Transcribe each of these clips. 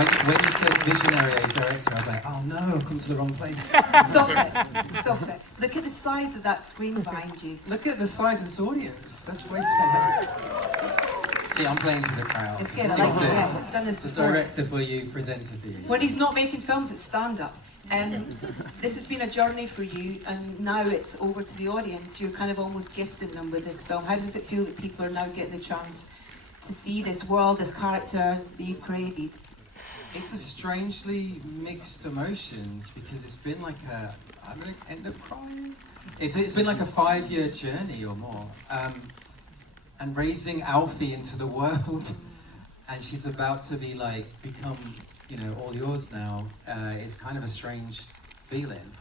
When you said visionary director, I was like, oh no, I've come to the wrong place. Stop it. Stop it. Look at the size of that screen behind you. Look at the size of this audience. That's way better. See, I'm playing to the crowd. It's good, I See like what it, I'm yeah. doing? I've done this It's a before. director for you, presenter for you. When he's not making films, it's stand-up. And this has been a journey for you, and now it's over to the audience. You're kind of almost gifting them with this film. How does it feel that people are now getting the chance to see this world, this character that you've created? It's a strangely mixed emotions because it's been like I'm going to end up crying. It's been like a 5-year journey or more. And raising Alfie into the world, and she's about to be like, become, you know, all yours now, is kind of a strange feeling.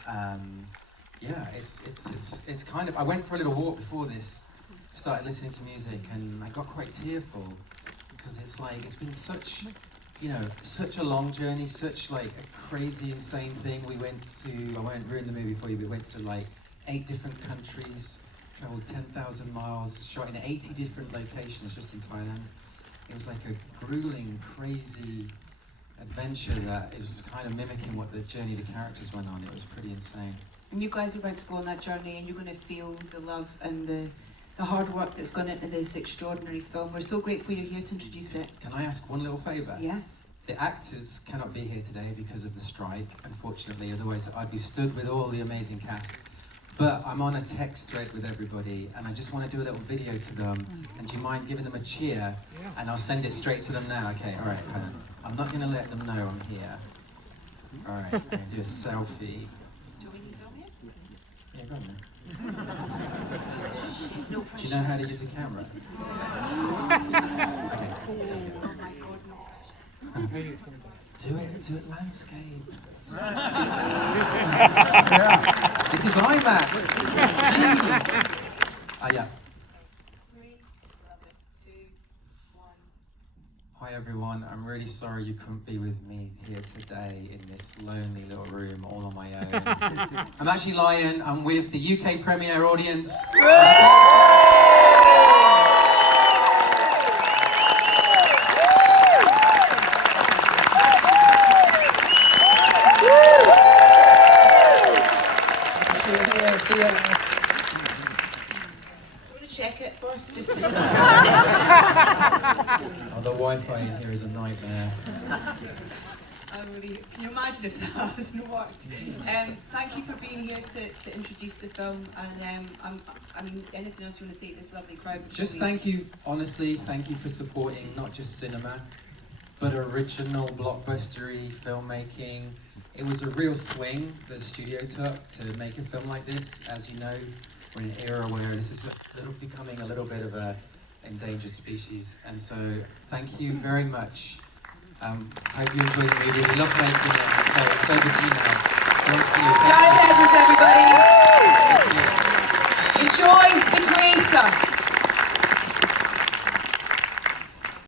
Yeah, it's kind of, I went for a little walk before this, started listening to music, and I got quite tearful because it's like, it's been such, you know, such a long journey, such like a crazy, insane thing. We went to, I won't ruin the movie for you, but we went to like 8 different countries, traveled 10,000 miles, shot in 80 different locations just in Thailand. It was like a grueling, crazy adventure that is kind of mimicking what the journey the characters went on. It was pretty insane. And you guys are about to go on that journey, and you're going to feel the love and the hard work that's gone into this extraordinary film. We're so grateful you're here to introduce it. Can I ask one little favour? Yeah? The actors cannot be here today because of the strike, unfortunately, otherwise I'd be stood with all the amazing cast. But I'm on a text thread with everybody, and I just want to do a little video to them. And do you mind giving them a cheer? And I'll send it straight to them now. Okay, all right, hold on. I'm not going to let them know I'm here. All right, I'm going to do a selfie. Do you want me to film you? Yeah, go on then. No Do pressure. you know how to use a camera? Okay. Oh my God, no pressure. Do it landscape. This is IMAX. Jeez. Yeah. 3, 2, 1. Hi everyone, I'm really sorry you couldn't be with me here today in this lonely little room all on my own. I'm actually lying, I'm with the UK premiere audience. See ya. I'm going to check it first, just so you know. Oh, the Wi-Fi in here is a nightmare. Can you imagine if that hasn't worked? Thank you for being here to introduce the film, and I mean, anything else you want to say to this lovely crowd? Just thank you, honestly, thank you for supporting not just cinema, but original blockbustery filmmaking. It was a real swing the studio took to make a film like this. As you know, we're in an era where this is becoming a little bit of a endangered species, and so thank you very much. Hope you enjoyed the movie. We love making it. So it's over to you now. Thanks to you. Gareth Edwards, everybody! Enjoy the creator!